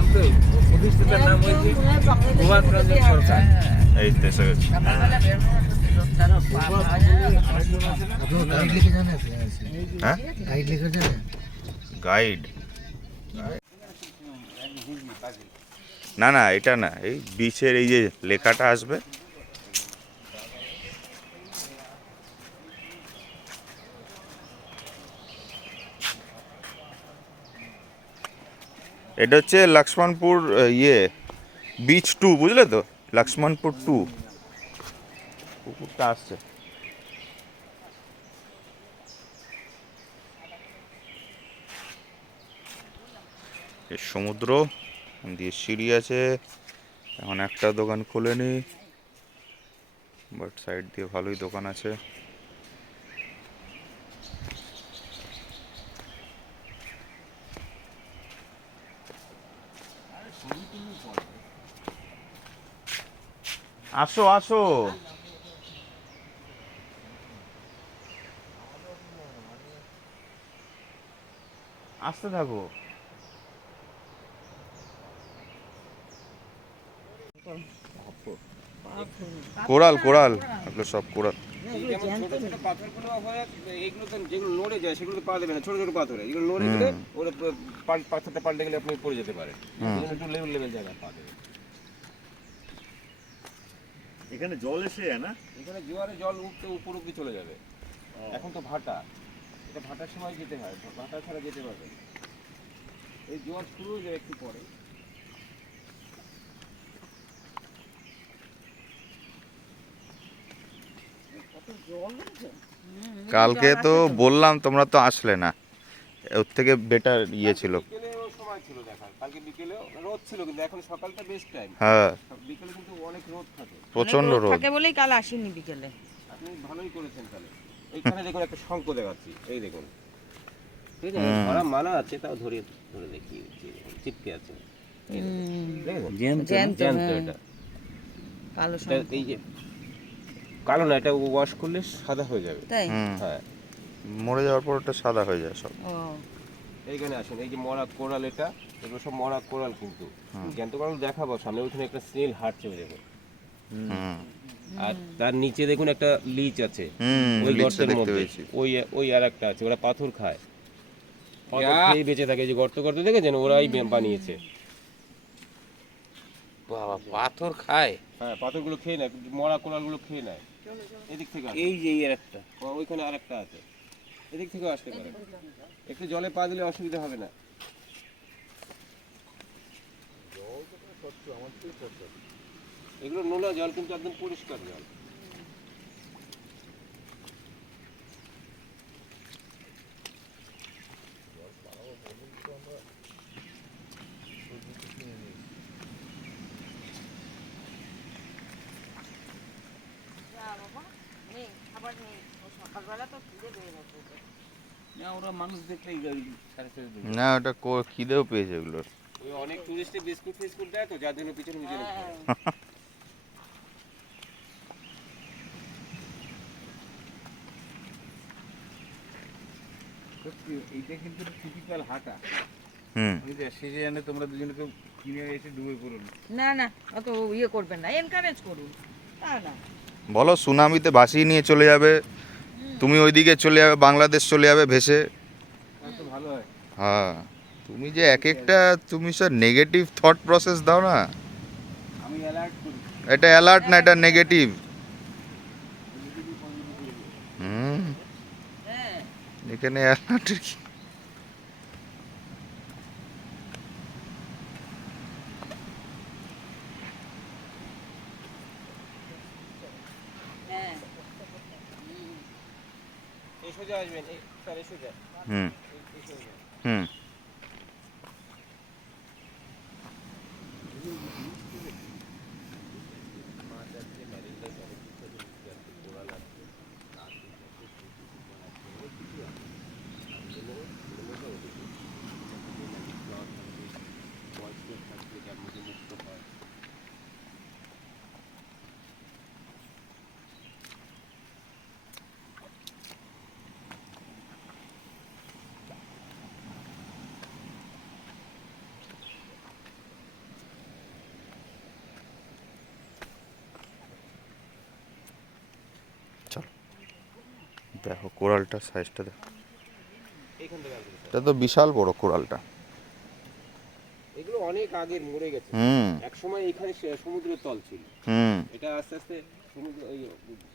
নাম তো প্রতিষ্ঠাতার নাম হয়েছে প্রভাত রঞ্জন সরকার। এই তো এসে গেছে। হ্যাঁ গাইড না না এটা না, এই বিচের এই যে লেখাটা আসবে এটা হচ্ছে লক্ষ্মণপুর বিচ 2 বুঝলে তো, লক্ষ্মণপুর 2 পুকুরটা আসছে। এই সমুদ্র দিয়ে সিঁড়ি আছে, এখন একটা দোকান খোলেনি, বাট সাইড দিয়ে ভালোই দোকান আছে। আসো আসো, আসতে থাকো। কোরাল কোরাল, এগুলো সব কোরাল। যেমন ছোট ছোট পাথরগুলো হয়, এইগুলো তো যেগুলো নড়ে যায় সেগুলো তো পা দেবে না, ছোট ছোট পাথর এগুলো নড়ে গেলে ওরা পাথরটা পাল্টে গেলে আপনি পড়ে যেতে পারে। একটু লেভেল লেভেল জায়গা পা দেবে। এখানে জল এসে যায় না? এখানে জোয়ারে জল উঠতে উপর অব্দি চলে যাবে। এখন তো ভাটা, এটা ভাটার সময় যেতে হয়, ভাটা ছাড়া যেতে পারবে না। এই জোয়ার শুরু হয়ে যায় একটু পরে। কালকে তো বললাম, তোমরা তো আসলে না, ওর থেকে বেটার ছিল। বিকেলেও সময় ছিল দেখার, কালকে বিকেলেও রোদ ছিল, কিন্তু এখন সকালটা বেস্ট টাইম। হ্যাঁ বিকেলে কিন্তু অনেক রোদ থাকে। প্রচন্ড রোদ থাকে বলেই কাল আসিনি বিকেলে। আপনি ভালোই করেছেন তাহলে। এইখানে দেখুন একটা শঙ্খ দেখাচ্ছি, এই দেখুন, ঠিক আছে, ধরা মানা আছে, তাও ধরে ধরে দেখি চিপকে আছে। জ্যান্ত এটা কালো এই যে কালো না, এটা ওয়াশ করলে সাদা হয়ে যাবে। তাই? হ্যাঁ, মরে যাওয়ার পর ওটা সাদা হয়ে যায় সব। ও এইখানে আসুন, এই যে মরা কোরাল, এগুলো সব মরা কোরাল, কিন্তু জ্যান্ত কোরাল দেখাবো সামনে। ওইখানে একটা স্নেল হাঁটছে, ওই দেখুন, আর তার নিচে দেখুন একটা লিচ আছে ওই গর্তের মধ্যে, ওই আর একটা আছে, ওরা পাথর খায়, পাথর খেয়ে বেঁচে থাকে। যে গর্ত গর্ত দেখেছেন, ওরাই বানিয়েছে। বাবা পাথর খায়? হ্যাঁ, পাথরগুলো খেয়ে নেয়, মরা কোরালগুলো খেয়ে নেয়। এদিক থেকে এই যে এর একটা, ওইখানে আর একটা আছে, এদিক থেকেও আসতে পারে। একটু জলে পা দিলে অসুবিধা হবে না। এগুলো নোনা জল, কিন্তু একদম পরিষ্কার জল। না ওরা মানুষ দেখলেই গাড়ি সাড়ে সাড়ে দেবে। না ওটা খিদেও পেয়েছে এগুলোর। ওই অনেক টুরিস্টে বিস্কুট ফিস্কুট দেয় তো, যার জন্য পিছনে পিছনে ঘোরে। সত্যি এইটা কিন্তু টিপিক্যাল হাঁটা। হুম ওই যে সিজনে তোমরা দুজনে তো কিনে এসে ডুবে পড়ো না। না না, অত ইয়ে করবেন না, এনকারেজ করুন, তা না। বলো সুনামিতে ভাসিয়ে নিয়ে চলে যাবে, তুমি ওইদিকে চলে যাবে, বাংলাদেশ চলে যাবে ভেসে। তো ভালো হয়। হ্যাঁ তুমি যে এক একটা, তুমি স্যার নেগেটিভ থট প্রসেস দাও না, আমি অ্যালার্ট করি। এটা অ্যালার্ট না, এটা নেগেটিভ। হুম হ্যাঁ এখানে অ্যালার্টের কি? হ্যাঁ এই সোজা আসবেন, এই স্যার, এই সোজা, হুম এই সোজা। হুম দেখো কোরালটার সাইজটা দেখো, এখান থেকে আসবে স্যার। এটা তো বিশাল বড় কোরালটা। এগুলো অনেক আগে মরে গেছে। হুম এক সময় এখানে সমুদ্রের তল ছিল। হুম এটা আস্তে আস্তে সমুদ্র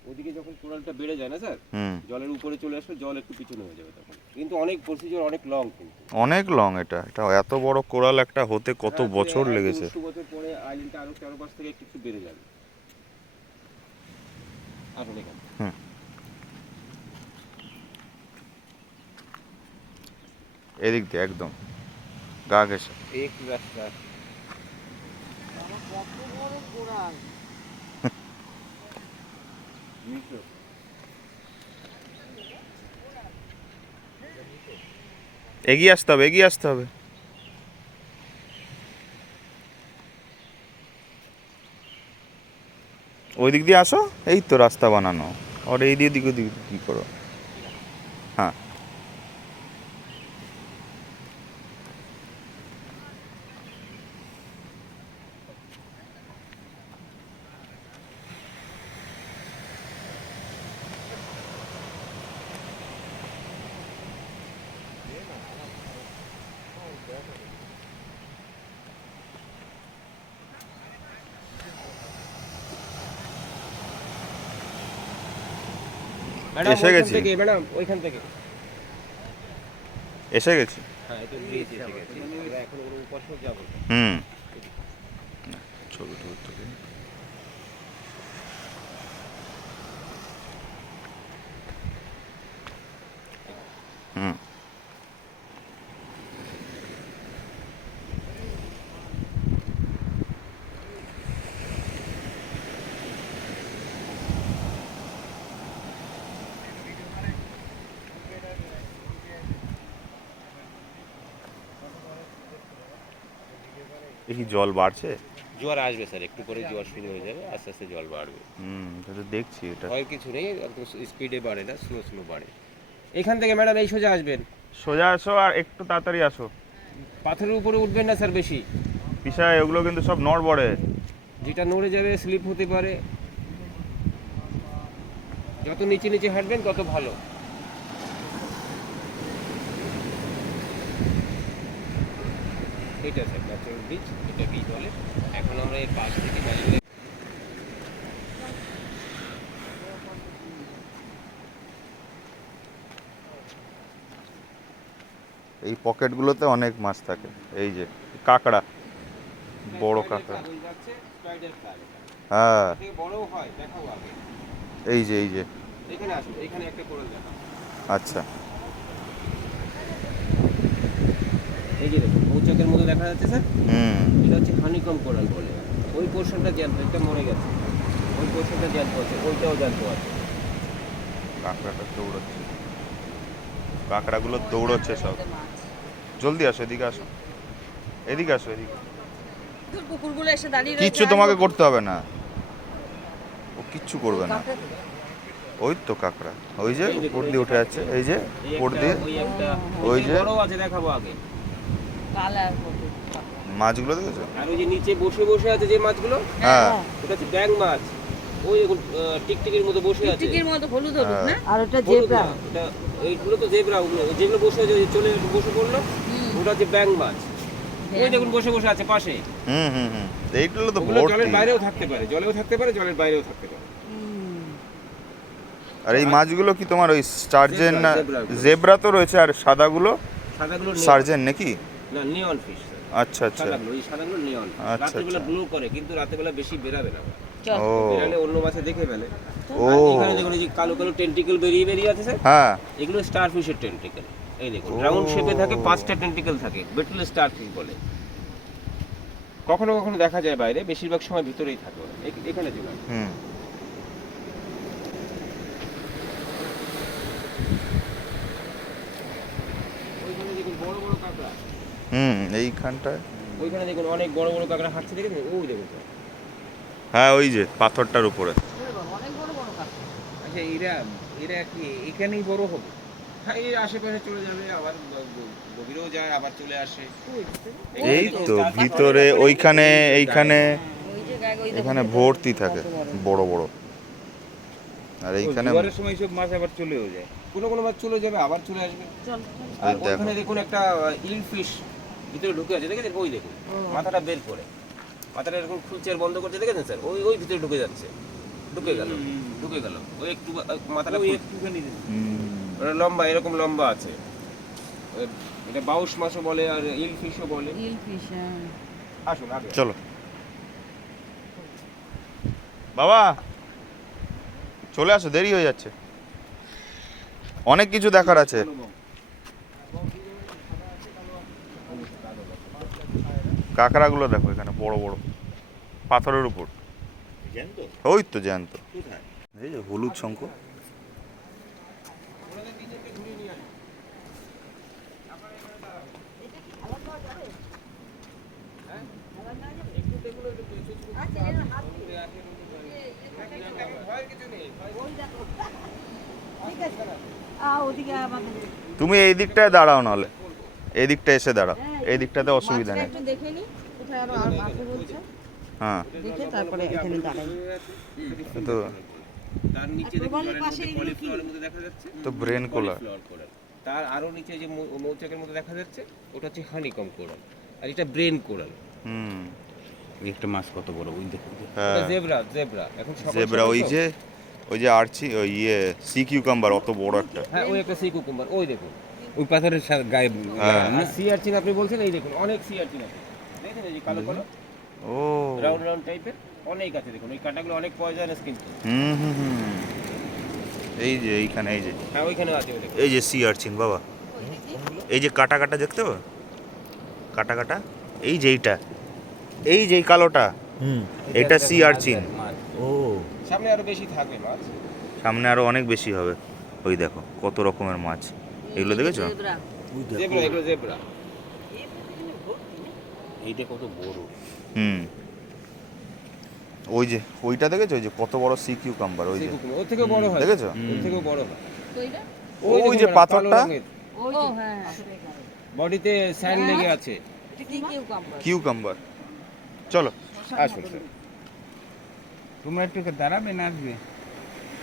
ওদিকে যখন কোরালটা বেড়ে যায় না স্যার, হুম জলের উপরে চলে আসবে, জল একটু পিছনে হয়ে যাবে তখন। কিন্তু অনেক প্রসিজার, অনেক লং কিন্তু। অনেক লং এটা, এটা এত বড় কোরাল একটা হতে কত হ্যাঁ, বছর এক লেগেছে। 200 বছর পরে আইল্যান্ডটা আরো চারপাশ থেকে একটু একটু বেড়ে যাবে। আসুন এখানে। হুম এদিক দিয়ে একদম গা ঘেসে। একটু রাস্তা। কত বড় কোরাল। এগিয়ে আসতে হবে, এগিয়ে আসতে হবে। ওই দিক দিয়ে আসো, এই তো রাস্তা বানানো। আর এই দিয়ে দিক ওদিক কি করো। হ্যাঁ ম্যাডাম এসে ওইখান গেছি। থেকে, ম্যাডাম ওইখান থেকে। এসে গেছি। হ্যাঁ, এটা ব্রিজ এসে গেছে। আমরা এখন ওর উপর যাবো। হুম ছবি টবি তুলি। হুম দেখি জল বাড়ছে। জোয়ার আসবে স্যার, একটু পরে জোয়ার শুরু হয়ে যাবে, আস্তে আস্তে জল বাড়বে। তাহলে দেখছি এটা। ভয়ের কিছু নেই, অত স্পিডে বাড়ে না, স্লো স্লো বাড়ে। এখান থেকে ম্যাডাম এই সোজা আসবেন। সোজা আসো আর একটু তাড়াতাড়ি আসো। পাথরের উপরে উঠবেন না স্যার বেশি। পিসায় ওগুলো কিন্তু সব নড়বড়ে। যেটা নড়ে যাবে, স্লিপ হতে পারে। যত নিচে নিচে হাঁটবেন তত ভালো। এটা স্যার ন্যাচারাল বিচ, এটা বিচ বলে। এখন আমরা এই পাশ থেকে বাইরে। এই পকেটগুলোতে অনেক মাছ থাকে। এই যে কাঁকড়া, বড় কাঁকড়া। ওই যাচ্ছে স্পাইডার ক্রাব। হ্যাঁ থেকে বড়ও হয়, দেখাও আগে। এই যে এই যে এখানে আসুন, এখানে একটা কোরাল দেখা। আচ্ছা এই যে দেখুন মৌচাকের মতো দেখা যাচ্ছে স্যার, হুম এটা হচ্ছে হানিকম কোরাল বলে। ওই পোর্শনটা জ্যান্ত, একটা মরে গেছে। ওই পোর্শনটা জ্যান্ত আছে, ওইটাও জ্যান্ত আছে। কাঁকড়াটা দৌড়চ্ছে, কাঁকড়াগুলো দৌড়চ্ছে সব। জলদি আসো, এদিকে আসো, এদিকে আসো, এদিকে। তোর কুকুরগুলো এসে দাঁড়িয়ে রয়েছে। কিচ্ছু তোমাকে করতে হবে না, ও কিচ্ছু করবে না। ওই তো কাঁকড়া, ওই যে উপর দিয়ে উঠে যাচ্ছে, এই যে এই উপর একটা, দিয়ে ওই একটা, ওই ওই যে। যে বড় আছে, দেখাবো আগে। কালার মাছগুলো দেখেছো? আর ওই যে নিচে বসে বসে আছে যে মাছগুলো, হ্যাঁ ওটা হচ্ছে ব্যাং মাছ। ওই দেখুন টিকটিকির মতো বসে আছে। টিকির মতো হলুদ হলুদ না? আর ওটা হলুদ জেব্রা। না, ওটা এইগুলো তো জেব্রা, ওগুলো যেগুলো বসে আছে, ওই যে চলে বসে পড়লো, ওটা হচ্ছে ব্যাং মাছ। ওই দেখুন বসে বসে আছে পাশে। হুম হুম হুম এইগুলো তো ওগুলো জলের ভর্তি। বাইরেও থাকতে পারে, জলেও থাকতে পারে, জলের বাইরেও থাকতে পারে। আর এই মাছগুলো কি তোমার ওই স্টারজেন না? Zebra, zebra. জেব্রা তো রয়েছে, আর সাদাগুলো সাদাগুলো সার্জেন নাকি? না, নিয়ন ফিশ। আচ্ছা আচ্ছা সাদাগুলো, এই সাদাগুলো নিয়ন। আচ্ছা, রাত্রিবেলা আচ্ছা। গ্লো করে, কিন্তু রাত্রিবেলা বেশি বেরাবে না। ও বেরালে অন্য মাছে দেখে ফেলে। ও আর এখানে দেখুন এই যে কালো কালো টেন্টিকল বেরিয়ে বেরিয়ে আছে স্যার, হ্যাঁ এগুলো স্টার ফিশের টেন্টিকল। এই দেখুন ও। রাউন্ড শেপে থাকে, 5টা টেন্টিকল থাকে, বেটল স্টার ফিশ বলে। কখনো কখনো দেখা যায় বাইরে, বেশিরভাগ সময় ভিতরেই থাকে ওরা। এখানে চলে আসে। হুম ওইখানে দেখুন বড় বড় কাঁকড়া, হুম এইখানটায়। ওইখানে দেখুন অনেক বড় বড় কাঁকড়া হাঁটছে, দেখেছেন? ওই দেখুন স্যার। হ্যাঁ ওই যে পাথরটার উপরে। অনেক বড় বড় কাঁকড়া। আচ্ছা এরা এরা কি এখানেই বড় হবে? হ্যাঁ, এই আশেপাশে চলে যাবে, আবার গভীরেও যায়, আবার চলে আসে। এই তো ভিতরে ওইখানে, এইখানে, ওই যে গায়ে ওই দেখো, এখানে ভর্তি থাকে বড় বড়। আর এইখানে জোয়ারের সময় সব মাছ আবার চলেও যায়। কোনো কোনো মাছ চলে যাবে, আবার চলে আসবে। চল আর দেখো। ওখানে দেখুন একটা ইল ফিশ ভিতরে ঢুকে আছে, দেখেছেন? ওই দেখুন মাথাটা বের করে, মাথাটা এরকম খুলছে আর বন্ধ করছে, দেখেছেন স্যার? ওই ওই ভিতরে ঢুকে যাচ্ছে, ঢুকে গেল, ঢুকে গেল। ওই একটু মাথাটা ওই খুল- একটুখানি ওটা লম্বা, এরকম লম্বা আছে। এটা বাউস মাছও বলে আর ইল ফিশও বলে। ইল ফিশ। আসুন আগে। চলো বাবা, চলে আসো, দেরি হয়ে যাচ্ছে, অনেক কিছু দেখার আছে। কাঁকড়াগুলো দেখো এখানে বড় বড় পাথরের উপর, জ্যান্ত ওই তো জ্যান্ত। কোথায়? এই যে হলুদ শঙ্খ। ওদিকে আমাদের তুমি এই দিকটায় দাঁড়াও, নাহলে এই দিকটা এসে দাঁড়াও, এই দিকটাতে অসুবিধা নেই। একটু দেখে নি কোথায় আরো আর আছে বলছে, হ্যাঁ দেখে তারপরে এখানে দাঁড়াই। তো তার নিচে দেখুন প্রবালের পাশে এগুলো কি? কলিফ্লাওয়ারের মধ্যে দেখা যাচ্ছে, তো ব্রেন কোলার। Cauliflower coral. তার আরো নিচে যে মৌচাকের মধ্যে দেখা যাচ্ছে, ওটা হচ্ছে হানিকম কোরাল, আর এটা ব্রেন কোরাল। হুম, একটা মাছ কত বড়, ওই দেখো। হ্যাঁ জেব্রা, জেব্রা এখন সকাল জেব্রা, সকাল ওই তো। যে ওই যে আরচি, ওই ইয়ে সি কিউকাম্বার, অত বড় একটা। হ্যাঁ ওই একটা সি কুকুম্বার, ওই দেখুন। ওই পাথরের গায়ে হ্যাঁ। আর সি আরচিন আপনি বলছেন, এই দেখুন অনেক সি আরচিন আছে, দেখেন এই যে কালো কালো ও রাউন্ড রাউন্ড টাইপের অনেক আছে, দেখুন ওই কাঁটাগুলো অনেক পয়জনাস কিন্তু। হুম হুম হুম, এই যে এইখানে, এই যে হ্যাঁ ওইখানেও আছে, ওই দেখুন। এই যে সি আরচিন বাবা, এই যে কাটা কাটা দেখতে পাবে, কাটা কাটা, এই যে এইটা, এই যে এই কালোটা, এটা সি আরচিন। মাছ। ও সামনে আরো বেশি থাকবে মাছ। সামনে আরো অনেক বেশি হবে। ওই দেখো কত রকমের মাছ, এগুলো দেখেছো? জেব্রা, এগুলো জেব্রা। এইটা কত বড়। হুম, ওই যে ওইটা দেখেছো, ওই যে কত বড় সি কিউকাম্বার, ওই সি যে কুকুম্বার ওর থেকেও বড় হয়, দেখেছো? ওর থেকেও বড় হয়। তো এটা ওই দেখুন যে ম্যাডাম, পাথরটা, কালো রঙের। ও হ্যাঁ বডিতে স্যান্ড লেগে আছে। এটা কি কিউকাম্বার? কিউকাম্বার। চলো আসুন স্যার। তোমরা একটু দাঁড়াবে না আসবে?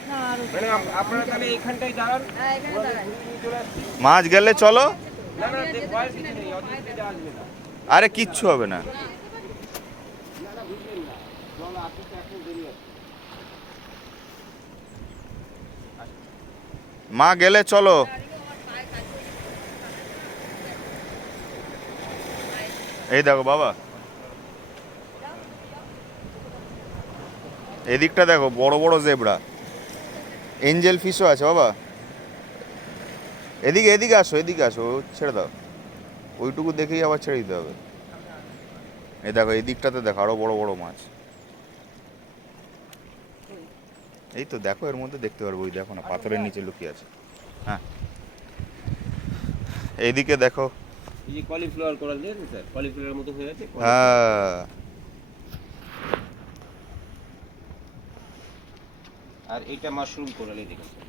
না আরো ম্যাডাম আপনারা তাহলে এখানটাই দাঁড়ান, হ্যাঁ এখানে দাঁড়াই। চলে আসছি। মাছ গেলে চলো, না না ভয়ের কিছু নেই, অতিথিরা আসবে না। আরে কিচ্ছু হবে না। জল আসতে এখন দেরি আছে। মা গেলে চলো, এই দেখো বাবা, এদিকটা দেখো বড় বড় জেব্রা, এঞ্জেল ফিশও আছে বাবা। এদিকে এদিকে আসো, এদিকে আসো, ছেড়ে দাও, ওইটুকু দেখেই আবার ছেড়ে দিতে হবে। এই দেখো এই দিকটাতে দেখো আরো বড় বড় মাছ, এই তো দেখো এর মধ্যে দেখতে পারবো, ওই দেখো না পাথরের নিচে লুকিয়ে আছে। হ্যাঁ এইদিকে দেখো, এই যে কলিফ্লাওয়ার কোরাল দিয়েছেন স্যার, কলিফ্লাওয়ারের মতো হয়ে আছে। হ্যাঁ আর এটা মাশরুম কোরাল, এই দেখুন স্যার,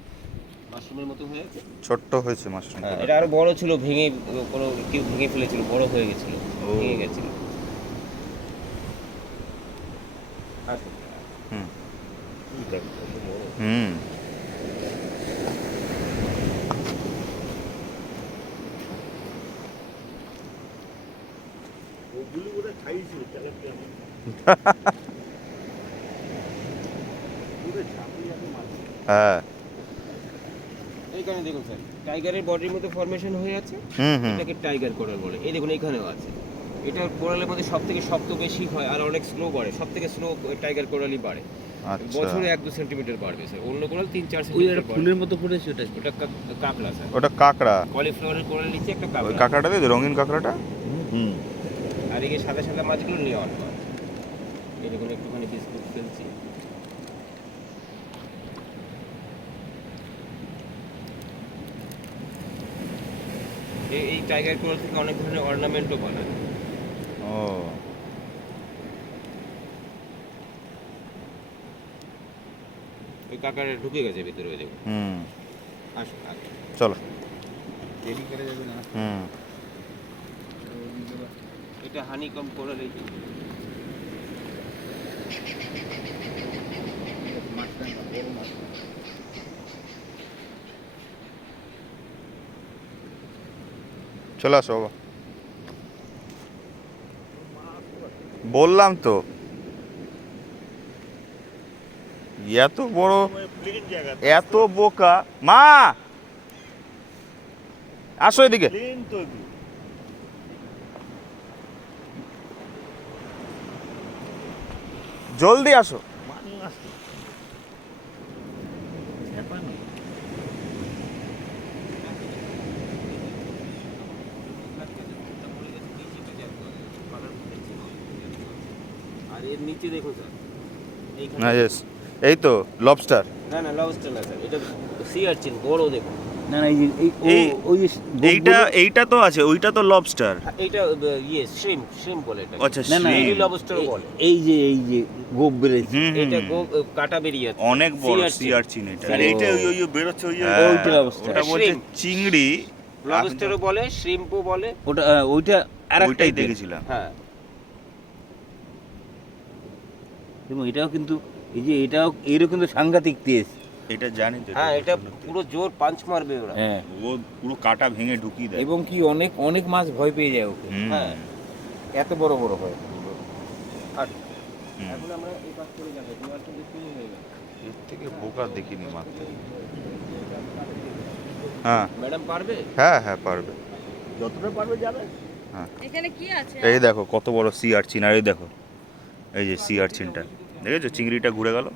মাশরুমের মতো হয়ে আছে। ছোট্ট হয়েছে মাশরুম। হ্যাঁ, এটা আরো বড় ছিল, ভেঙে কোনো কেউ ভেঙে ফেলেছিল, বড় হয়ে গেছিল, ও। ভেঙে গেছিল। আসুন। হুম দেখুন, কত বড়। হুম, ওগুলি বোধহয় খাইয়েছিল তেলাপিয়া মাছ। বোধহয় ঝাঁপিয়ে যাবে মাছ। হ্যাঁ এইখানে দেখুন স্যার, টাইগারের বডির মতো ফরমেশন হয়ে আছে, হুম হুম, এটাকে টাইগার কোরাল বলে। এই দেখুন এখানেও আছে। এটা কোরালের মধ্যে সব থেকে শক্ত বেশি হয় আর অনেক স্লো বাড়ে, সব থেকে স্লো টাইগার কোরালই বাড়ে। আচ্ছা বছরে 1-2 সেন্টিমিটার বাড়বে স্যার, অন্য কোরাল 3-4 ওই সেন্টিমিটার একটা ফুলের মতো পড়েছে ওটা। ওটা কাঁকড়া স্যার, ওটা কাঁকড়া, কলিফ্লাওয়ারের কোরাল নিচে একটা ওই কাঁকড়া। কাঁকড়াটা দেখো, রঙিন কাঁকড়াটা। হুম, আর এই যে সাদা সাদা মাছগুলো নিয়ন মাছ। এই দেখুন একটুখানি বিস্কুট ফেলছি। এই টাইগার কোরাল থেকে অনেক ধরনের অর্নামেন্টও বানায়। ও ওই কাঁকড়া ঢুকে গেছে ভিতরে, ওই দেখুন। হুম, আসুন আগে। চলো। দেরি করে যাবে না। হুম, এটা হানিকম কোরাল, এই যে। মাছটা বড় মাছ। চলে আসো বাবা। বললাম তো এত বড়, প্লেন জায়গা, এত বোকা। মা আসো এদিকে। প্লেন তো এগুলো। জলদি আসো। মানুষ ব্যাপার না। আর এর নিচে দেখুন স্যার, এইখানে না yes, এই তো লবস্টার। না না লবস্টার না স্যার, এটা সি আর্চিন বড় দেখুন। না না, এই যে এই- ওই যে এইটা তো আছে, ওইটা তো লবস্টার। এইটা ইয়ে শ্রিম বলে এটা। আচ্ছা, না, না, shrimp। লবস্টার বলে। এই যে গোপ বেড়েছে, এটা কাটা বেরিয়ে আছে। অনেক বড় Sea সি urchin। আর্চিন এটা। আর এইটা ওই বেরোচ্ছে, ওই যে হ্যাঁ, ওইটা অবস্থা। ওটা বলছে Shrimp। চিংড়ি। লবস্টারও বলে, শ্রিম্পও বলে। ওটা ওইটা আরেকটাই ওইটাই দেখেছিলাম। হ্যাঁ, এবং এটাও কিন্তু এই যে এটাও এরও কিন্তু সাংঘাতিক তেজ। এটা জানি তো। হ্যাঁ, এটা পুরো জোর পাঞ্চ মারবে ওরা। হ্যাঁ, ও পুরো কাটা ভেঙে ঢুকিয়ে দেয়। এবং কি অনেক অনেক মাছ ভয় পেয়ে যায় ওকে, হুম, হ্যাঁ। এত বড় বড় হয়। আর হুম। এখন আমরা এই কাজ করে যাবো, দুবার কিন্তু শুরু হয়ে গেল। এর থেকে বোকা দেখিনি মারতে। হ্যাঁ ম্যাডাম পারবে? হ্যাঁ হ্যাঁ পারবে। যতটা পারবে যাবে। এখানে কি আছে? এই দেখো কত বড় সি আর্চিন, আর এই দেখো এই যে সি আর্চিনটা দেখেছো, চিংড়িটা ঘুরে গেল।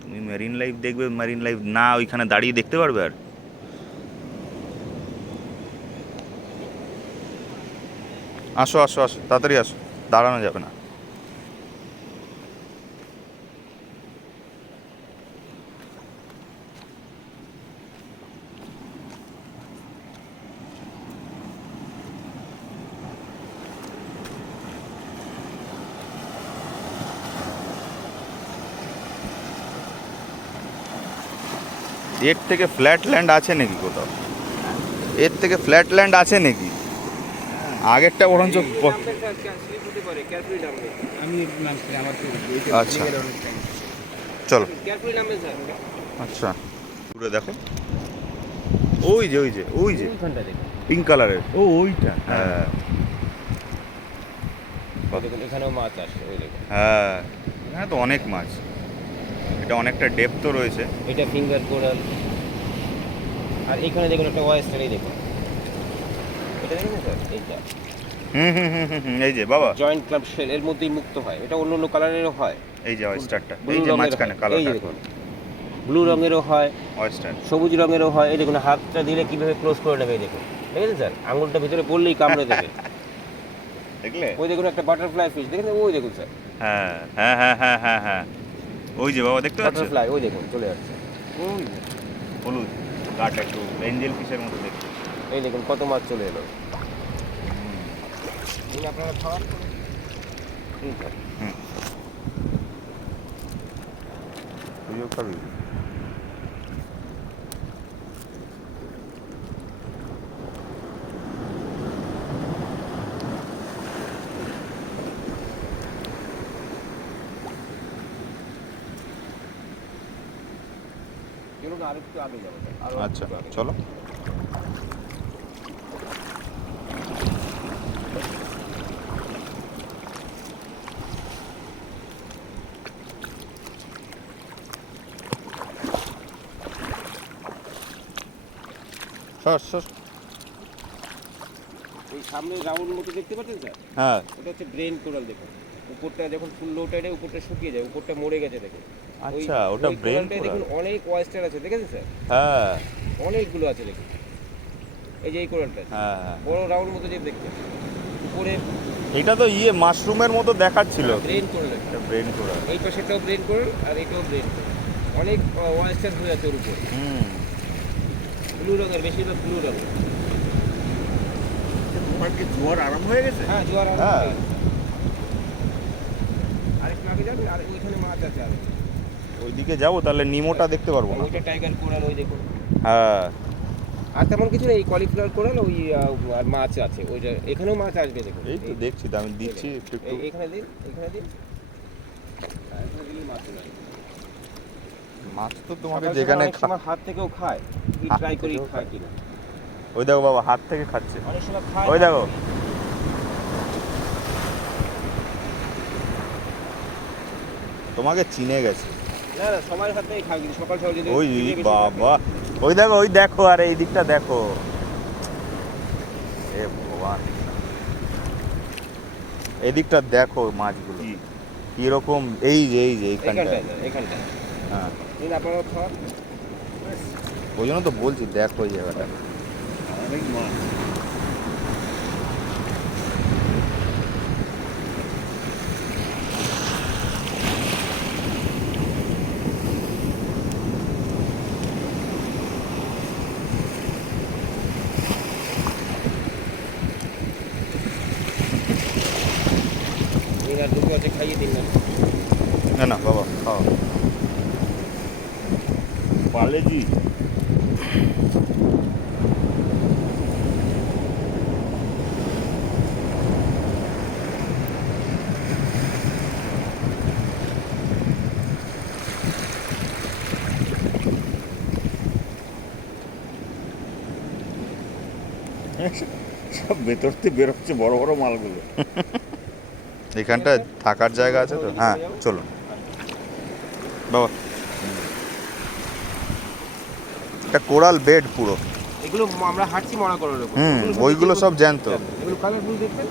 তুমি মেরিন লাইফ দেখবে, মেরিন লাইফ না ওইখানে দাঁড়িয়ে দেখতে পারবে। আর আসো আসো আসো, তাড়াতাড়ি আসো, দাঁড়ানো যাবে না। এর থেকে ফ্ল্যাট ল্যান্ড আছে নাকি কোথাও? এর থেকে ফ্ল্যাট ল্যান্ড আছে নাকি? আগেরটা বরঞ্চ স্লিপ হতে পারে, কেয়ারফুলি নামবে। আমি নামছি, আমার তো আচ্ছা চলো। কেয়ারফুলি নামবে স্যার। আচ্ছা ঘুরে দেখো, ওই যে ওই যে ওই যে ওইখানটা দেখুন। পিঙ্ক কালারের। ও ওইটা, হ্যাঁ দেখুন এখানেও মাছ আসে, ওই দেখুন। হ্যাঁ হ্যাঁ, তো অনেক মাছ। এটা অনেকটা ডেপথও রয়েছে। এটা ফিঙ্গার কোরাল। আর এখানে দেখুন একটা ওয়েস্টার, এই দেখুন। এটা দেখুন স্যার, এইটা হুম হুম হুম হুম হুম, এই যে বাবা, জয়েন্ট ক্লাব শেল, এর মধ্যেই মুক্ত হয়। এটা অন্য অন্য কালারেরও হয়। এই যে অয়েস্টারটা, ব্লু এই যে রঙের মাঝখানে হয়। এই কালারটা যে দেখুন, ব্লু রঙেরও হয়, অয়েস্টার। সবুজ রঙেরও হয়। এই দেখুন হাতটা দিলে কিভাবে ক্লোজ করে নেবে, এই দেখুন। দেখেছেন স্যার, আঙুলটা ভিতরে পড়লেই কামড়ে দেবে। দেখলে? ওই দেখুন একটা বাটারফ্লাই ফিশ, দেখেছেন? ওই দেখুন স্যার, হ্যাঁ হ্যাঁ হ্যাঁ হ্যাঁ হ্যাঁ হ্যাঁ, ওই যে বাবা দেখতে পাচ্ছ, বাটারফ্লাই, ওই দেখুন চলে যাচ্ছে। ওই যে হলুদ গাটা, একটু এঞ্জেল ফিশের মতো দেখতে। এই দেখুন কত মাছ চলে এলো। দিন আপনারা খাওয়ান। ঠিক আছে। তুইও খাবি? চলুন আরেকটু আগে যাবো স্যার, আরো আচ্ছা একটু আগে। চলো। সর সর। ওই সামনে রাউন্ড মতো দেখতে পাচ্ছেন স্যার, হ্যাঁ ওটা হচ্ছে ব্রেন কোরাল। দেখুন উপরটা যখন ফুল লো টাইডে উপরটা শুকিয়ে যায়, উপরটা মরে গেছে দেখুন। আচ্ছা, ওটা ব্রেন কোরালটায় দেখুন অনেক ওয়েস্টার আছে, দেখেছেন স্যার? হ্যাঁ অনেকগুলো আছে দেখুন। এই যে এই কোরালটা আছে, হ্যাঁ হ্যাঁ, বড় রাউন্ড মতো যে দেখতে উপরে এটা তো ইয়ে মাশরুমের মতো দেখাচ্ছিল। Brain coral. এটা ব্রেন করা। এই পাশেটাও ব্রেন কোরাল আর এটাও ব্রেন কোরাল। অনেক ওয়েস্টার হয়ে আছে ওর উপরে, হুম, ব্লু রঙের, বেশিরভাগ ব্লু রঙের। তোমার কি জোয়ার আরাম হয়ে গেছে? হ্যাঁ জোয়ার আর হ্যাঁ। আরেকটু আগে যাবেন, আর ওইখানে মাছ আছে আর ওইদিকে যাবো তাহলে নিমোটা দেখতে পারবো না। ওইটা টাইগার কোরাল, ওই দেখুন। হ্যাঁ আর তেমন কিছু নেই, কলিফ্লাওয়ার কোরাল, ওই আর মাছ আছে ওইটা। এখানেও মাছ আসবে দেখুন। এই তো দেখছি তো, আমি দিচ্ছি একটু একটু। এখানে দিন, এখানে দিন। আর এখানে দিলেই মাছ চলে আসবে। মাছ তো তোমাকে সকাল যেখানে সকাল অনেক সময় হাত থেকেও খায়, হাত ট্রাই করি থেকেও খায় কিনা। ওই দেখো বাবা হাত থেকে খাচ্ছে। অনেক সময় খায় ওই না। দেখো। তোমাকে চিনে গেছে। না না সবার হাতেই খায় কিন্তু সকাল সকাল যদি ওই চিনি বেশি বাবা, ওই দেখো ওই দেখো, আর এই দিকটা দেখো। এ ভগবান, এই দিকটা দেখো মাছগুলো কিরকম, এই যে এইখানটা। থাকে। এখানটায় হ্যাঁ, দিন আপনারা খাওয়া ওই জন্য তো বলছি দেখো ওই জায়গাটা। অনেক মাছ। দিন আর দুটো আছে খাইয়ে দিন না। না না বাবা খাও। পালেজি সব ভেতর থেকে বেরোচ্ছে বড় বড় মালগুলো। এখানটা থাকার জায়গা আছে তো? হ্যাঁ চলুন বাবা। এটা কোরাল বেড পুরো। এগুলো আমরা হাঁটছি মরা করার উপর। ওইগুলো সব জ্যান্ত। এগুলো কালারফুল দেখবেন।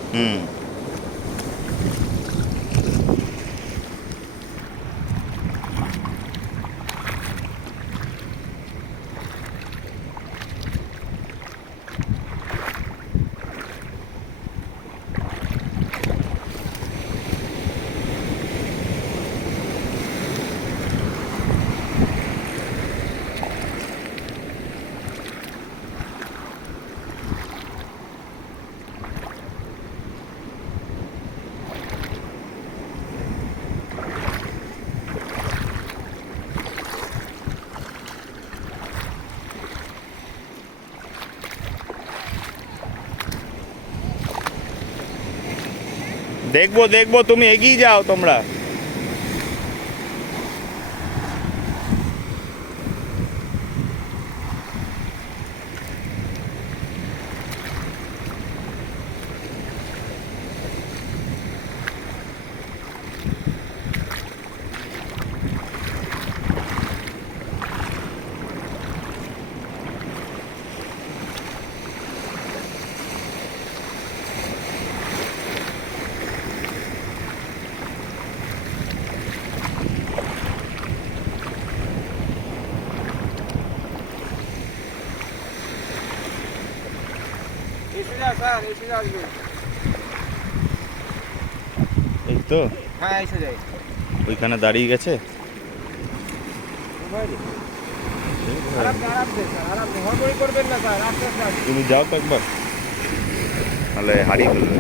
দেখবো দেখবো, তুমি এগিয়ে যাও তোমরা। এসে যা স্যার, এসে যা আসবে। এই তো হ্যাঁ এসে যাই। ওইখানে দাঁড়িয়ে গেছে। আরাম দে স্যার, আরাম দে। হড়বড়ি করবেন না স্যার, আস্তে আস্তে আসুন। তুমি যাও তো একবার, তাহলে হারিয়ে ফেলবে।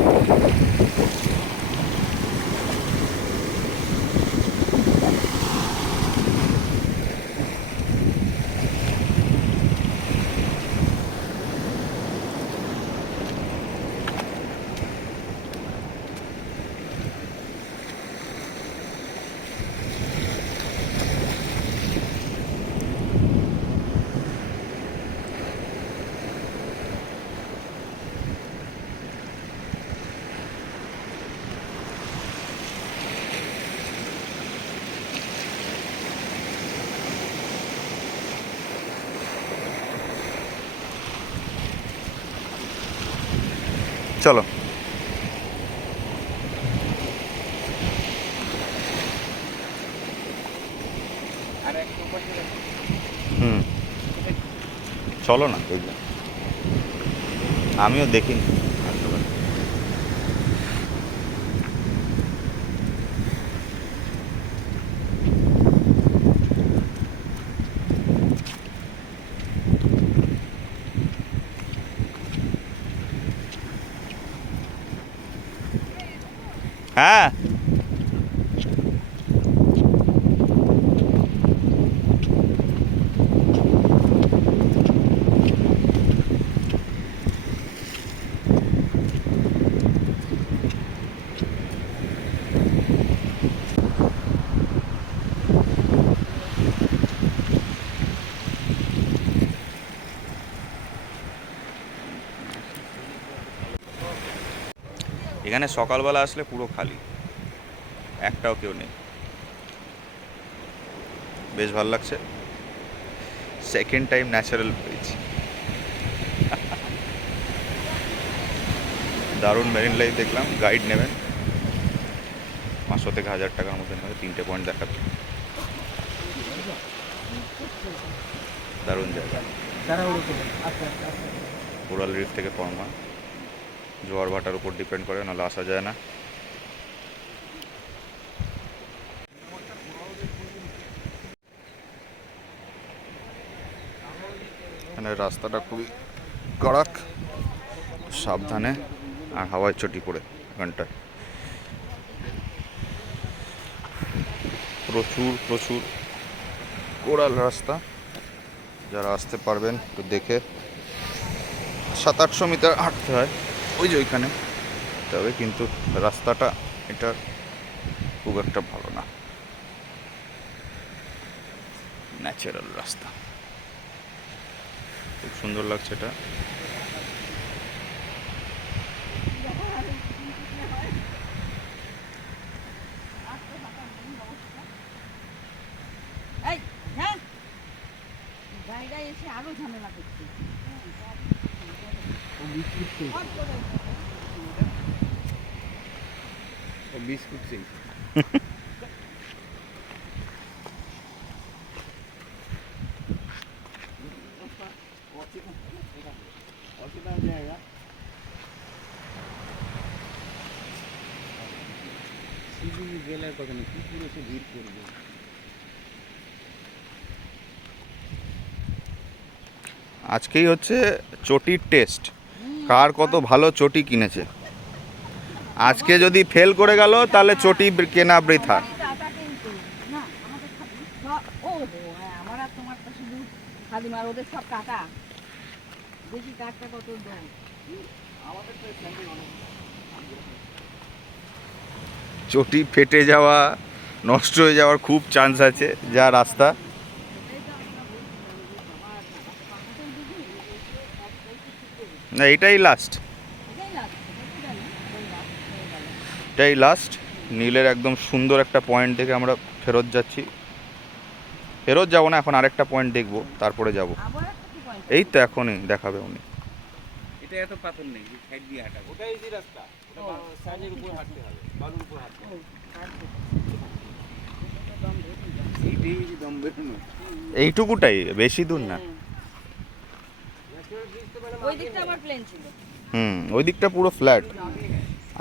চলো আর একটু বসে যান। চলো না দেখবে, আমিও দেখিনি। হ্যাঁ এখানে সকালবেলা আসলে পুরো খালি, একটাও কেউ নেই। বেশ ভালো লাগছে, সেকেন্ড টাইম ন্যাচারাল পেয়েছি। দারুণ মেরিন লাইফ দেখলাম। গাইড নেবেন 500 থেকে 1000 টাকার মধ্যে নেবে, 3টে পয়েন্ট দেখাবে। দারুণ জায়গা। কোরাল রিফ থেকে পরমা, জোয়ার ভাটার উপর ডিপেন্ড করে, নাহলে আসা যায় না। এখানে রাস্তাটা খুবই কড়াক, সাবধানে, আর হাওয়ায় চটি পড়ে এখানটায়। প্রচুর প্রচুর কোরাল রাস্তা, যারা আসতে পারবেন একটু দেখে। 700-800 মিটার হাঁটতে হয় ওই যে ওইখানে, তবে কিন্তু রাস্তাটা এটা খুব একটা ভালো না, ন্যাচারাল রাস্তা, খুব সুন্দর লাগছে এটা। এই হ্যাঁ জায়গায় এসে আরো ঝামেলা করছে। ও বিস্কুট চাই। গেলে কথা না, কি পুরো সে ভিড় করবে। আজকেই হচ্ছে চটির টেস্ট, কার কত ভালো চটি কিনেছে। আজকে যদি ফেল করে গেল তাহলে চটি কেনা বৃথা। টাটা কিন্তু না আমাদের ও হ্যাঁ আমার আর তোমার তো শুধু খালি মার, ওদের সব কাটা দেখি কাঠটা কত দাম। চটি ফেটে যাওয়া, নষ্ট হয়ে যাওয়ার খুব চান্স আছে, যা রাস্তা। না এটাই লাস্ট, এটাই লাস্ট। নীলের একদম সুন্দর একটা পয়েন্ট দেখে আমরা ফেরত যাচ্ছি। ফেরত যাবো না, এখন আরেকটা পয়েন্ট দেখবো, তারপরে যাব। এই তো এখনই দেখাবে উনি। এটা এত পাথর নেই, সাইড দিয়ে হাঁটা। ওটাই যে রাস্তা, ওটা স্যান্ডের উপর হাঁটতে হবে, বালুর উপর হাঁটতে হবে। এইটাই যে দম বেরোনো। এইটুকুটাই, বেশি দূর না। ওই দিকটা আমার প্লেন ছিল। ওই দিকটা পুরো ফ্ল্যাট।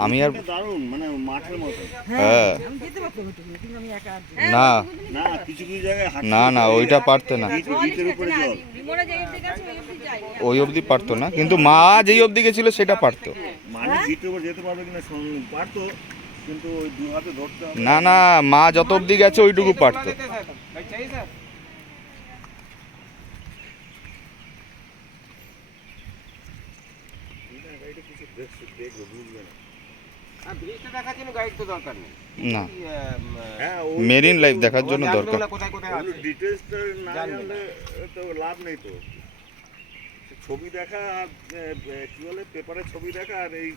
আমি আর দারুণ, মানে মাঠের মতো। হ্যাঁ আমি যেতে পারতাম ওটা নিয়ে, কিন্তু আমি একা আর না না কিছু কিছু জায়গায় হাঁটতে না না ওইটা পারতো না, ভিতের উপরে জল। রিমোরা যেই দিকে আছে ওই অবধি যাই। ওই অবধি পারতো না, কিন্তু মা যেই অবধি গেছিল সেটা পারতো। মাঠের ভিতরে উপর যেতে পারবে কিনা পারতো, কিন্তু ওই দু হাতে ধরতে হবে। না না, মা যত অবধি গেছে ওইটুকু পারতো। ব্রিজটা দেখার জন্য গাইড তো দরকার নেই। না, হ্যাঁ মেরিন লাইফ দেখার জন্য জানবেও দরকার। না কোথায় কোথায় আছে। ডিটেলসটা না জানবে না। জানলে তো লাভ নেই তো। ছবি দেখা আর কি বলে পেপারে ছবি দেখা আর এই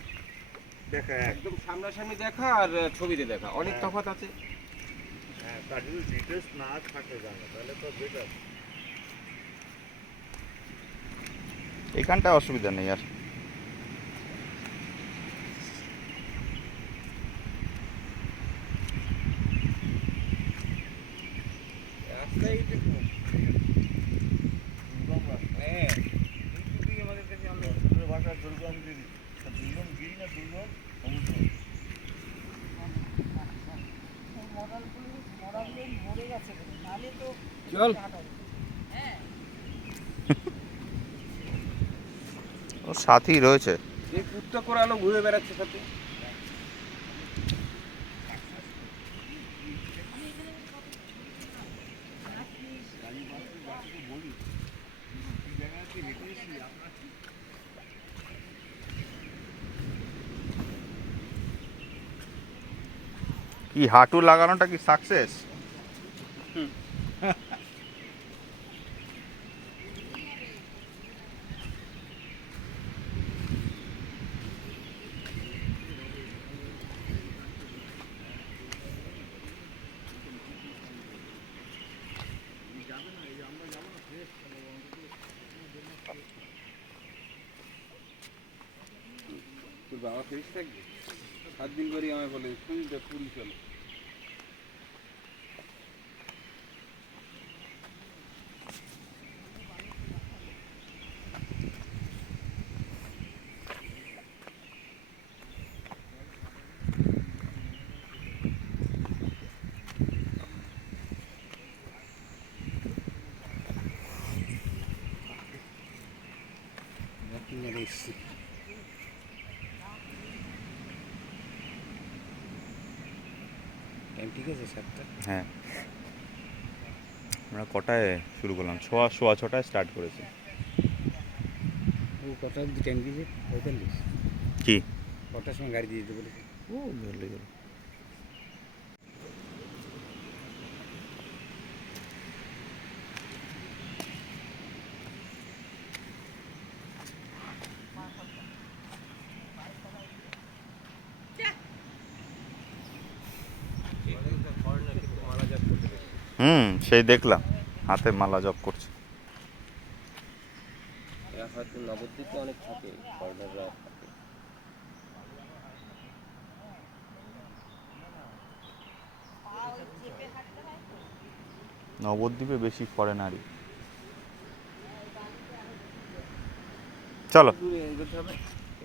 দেখা একদম সামনাসামনি দেখা আর ছবিতে দেখা অনেক তফাৎ আছে। হ্যাঁ, তার যদি ডিটেলস না থাকে জানা তাহলে তো বেটার। এখানটায় অসুবিধা নেই আর। রাস্তায় এইটুকু দুর্গম রাস্তা। হ্যাঁ এইটুকুই আমাদের কাছে আমরা ভাষার দুর্গম গিরি। দুর্গম গিরি না দুর্গম সমুদ্র। চল ও সাথী রয়েছে। এই কুত্তা কোরালো ঘুরে বেড়াচ্ছে সাথে। কি হাঁটু লাগানোটা কি সাকসেস? বাবা ফেরিস থাকবে 7 দিন পরই আমায় বলে শুনতে পুরী চলো। টাইম ঠিক আছে 7টা। হ্যাঁ, আমরা কটায় শুরু করলাম? সোয়া ছটায় স্টার্ট করেছি। ও কটা অবধি টাইম দিয়েছে? 45। কি কটার সময় গাড়ি দিয়ে দিতে বলেছে? ও ধরলে গেল। সেই দেখলাম হাতে মালা জপ করছে। এরা হয়তো নবদ্বীপে অনেক থাকে, ফরেনাররা থাকে। নবদ্বীপে বেশি ফরেনারই। চলো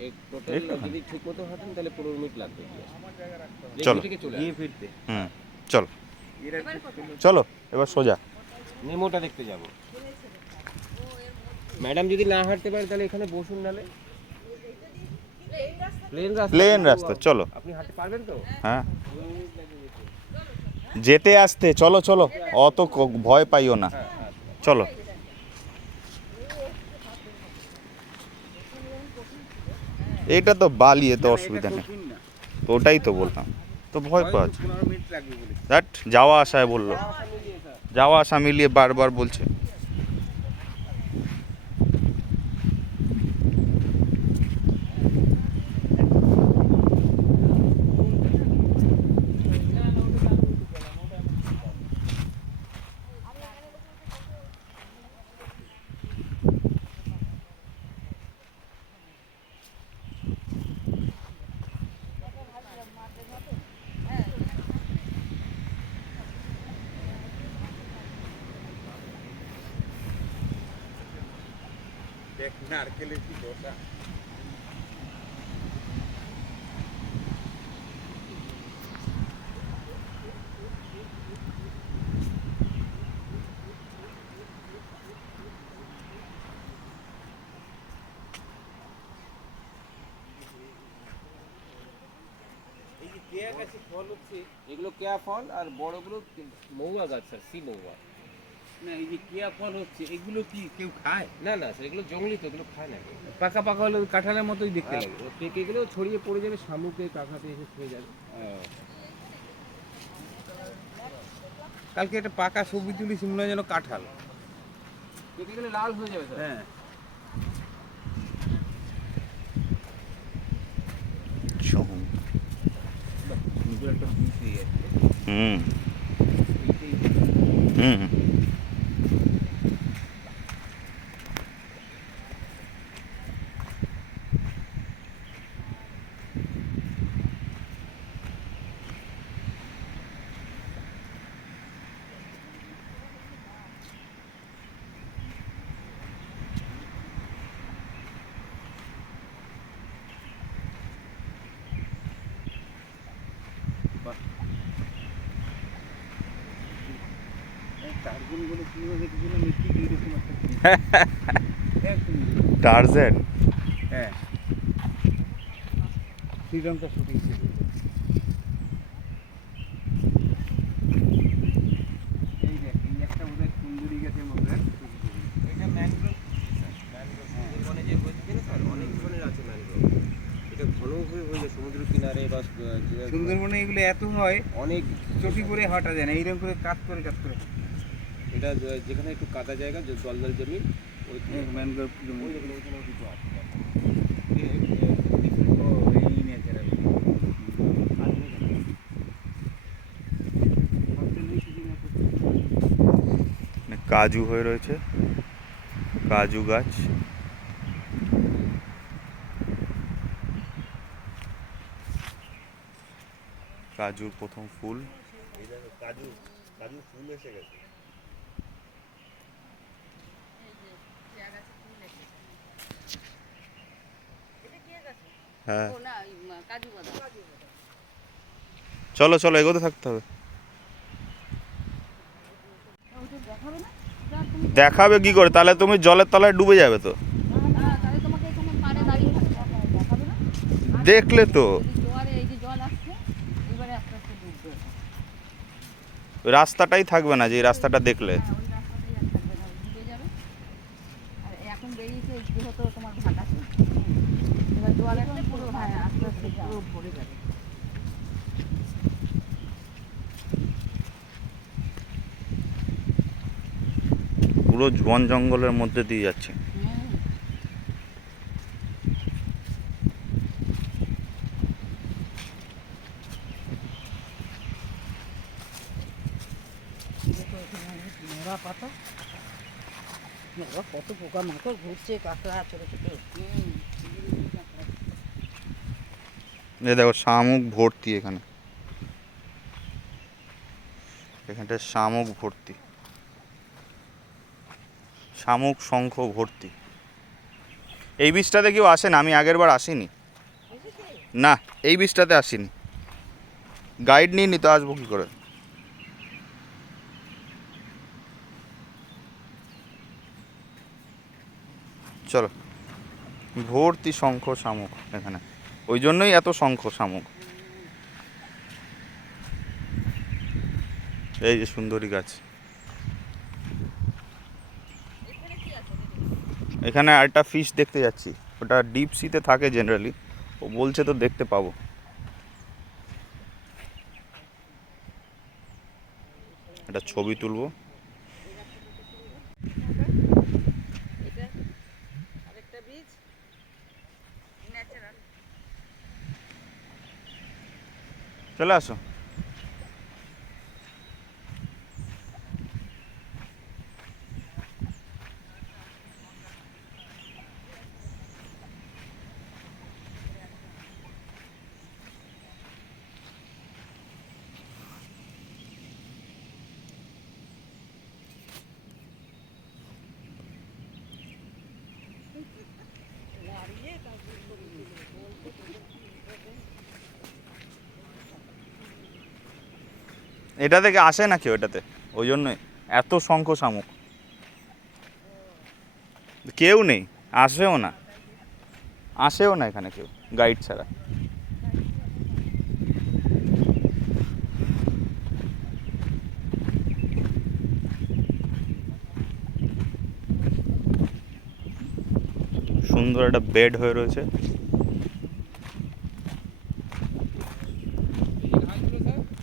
এই টোটাল যদি ঠিক মতো হাঁটেন তাহলে 15 মিনিট লাগবে গিয়ে। চলো। থেকে চলে গিয়ে ফিরতে চলো চলো এবার সোজা। নেমোটা দেখতে যাব। ম্যাডাম যদি না হাঁটতে পারে তাহলে এখানে বসুন, নালে প্লেন রাস্তা। চলো, আপনি হাঁটতে পারবেন তো? হ্যাঁ যেতে আসতে চলো চলো, অত ভয় পাইও না, চলো। এটা তো বালি, এত অসুবিধা নেই, তো ওটাই তো বললাম, তো ভয় পাওয়া 15 মিনিট লাগবে বলে। দ্যাট যাওয়া আসায় বললো, যাওয়া আসা মিলিয়ে বারবার বলছে। দেখ নারকেলের কি দশা। এই যে কেয়া গাছে ফল হচ্ছে, এগুলো কেয়া ফল, আর বড়গুলো মৌয়া গাছ, স্যার, সি মৌয়া। না এই যে কেয়া ফল হচ্ছে এগুলো কি কেউ খায়? না না স্যার, এগুলো জঙ্গলি, তো এগুলো খায় না কেউ। পাকা পাকা হলে কাঁঠালের মতোই দেখতে হ্যাঁ, লাগে। পেকেগুলো ছড়িয়ে পড়ে যাবে, শামুকে কাকাতে এসে ছুঁয়ে যাবে। কালকে একটা পাকা ছবি তুলিস, মনে হয় যেন কাঁঠাল। পেকেগুলো লাল হয়ে যাবে স্যার। হ্যাঁ সুন্দর একটা বীজ হয়ে যাচ্ছে। হুম হুম টার্জনগুলো কিভাবে কিছু না মিষ্টি এইরকম একটা একদম। টার্জেন। হ্যাঁ শ্রীলঙ্কা শুটিং ছিল। এই দেখ এই একটা বোধহয় সুন্দরী গাছের মধ্যে এটা ম্যানগ্রোভ, সুন্দরবনে যে হয়ে থাকে না স্যার, অনেক ধরনের আছে ম্যানগ্রোভ। এটা ঘন হয়ে যায় সমুদ্র কিনারে বা সুন্দরবনে এগুলো এত হয় অনেক চটি করে হাঁটা যায় না, এইরকম করে কাত করে কাত করে। এটা যেখানে একটু কাদা জায়গা, জল জমি, ওই ম্যানগ্রোভ ওই দেখুন ওইখানেও কিছু আছে। এই ন্যাচারাল কাজু হয়ে রয়েছে, কাজু গাছ। কাজুর প্রথম ফুল। এই দেখো কাজু, কাজু ফুল এসে গেছে। হ্যাঁ ও না, কাজু বাদাম। চলো চলো, এগোতে থাকতে হবে। ওটা দেখাবে না? যা তুমি দেখাবে কি করে? তাহলে তুমি জলের তলায় ডুবে যাবে তো। তাহলে তোমাকে এখানে পাড়ে দাঁড়িয়ে থাকতে হবে, দেখাবে না? দেখলে তো যদি জোয়ারে এই যে জল আসছে, এবারে আস্তে আস্তে ডুববে। ওই রাস্তাটাই থাকবে না, যে এই রাস্তাটা দেখলে। হ্যাঁ, ওই রাস্তাতেই আর থাকবে না, ডুবে যাবে। আর এখন বেরিয়েছে যেহেতু তোমার ভাটা ছিল। এবার জল আসলে পুরো, হ্যাঁ, আস্তে আস্তে পুরো ভরে যাবে। পুরো বন জঙ্গলের মধ্যে দিয়ে যাচ্ছে। হুম। দেখো এখানে নোড়া পাতা, নোড়া কত পোকা মাকড় ঘুরছে, কাঁকড়া ছোট ছোট। এই দেখো শামুক ভর্তি এখানে, এখানটা শামুক ভর্তি, শামুক শঙ্খ ভর্তি। এই বীজটাতে কেউ আসে না, আমি আগের বার আসিনি। না, এই বীজটাতে আসিনি, গাইড নিয়ে নি তো আসবো কি করে। চলো, ভর্তি শঙ্খ শামুক এখানে, ওই জন্যই এত শঙ্খ শামুক। এই যে সুন্দরী গাছ, এখানে আরেকটা ফিশ দেখতে যাচ্ছি, ওটা ডিপ সিতে থাকে জেনারেলি, ও বলছে তো দেখতে পাবো। একটা ছবি তুলবো। এটা আরেকটা বীজ ন্যাচারাল। চলে আসো। এটা থেকে আসে না কেউ এটাতে, ওই জন্যই এত শঙ্খ শামুক। কেউ নেই, আসেও না, আসেও না এখানে কেউ গাইড ছাড়া। সুন্দর একটা বেড হয়ে রয়েছে।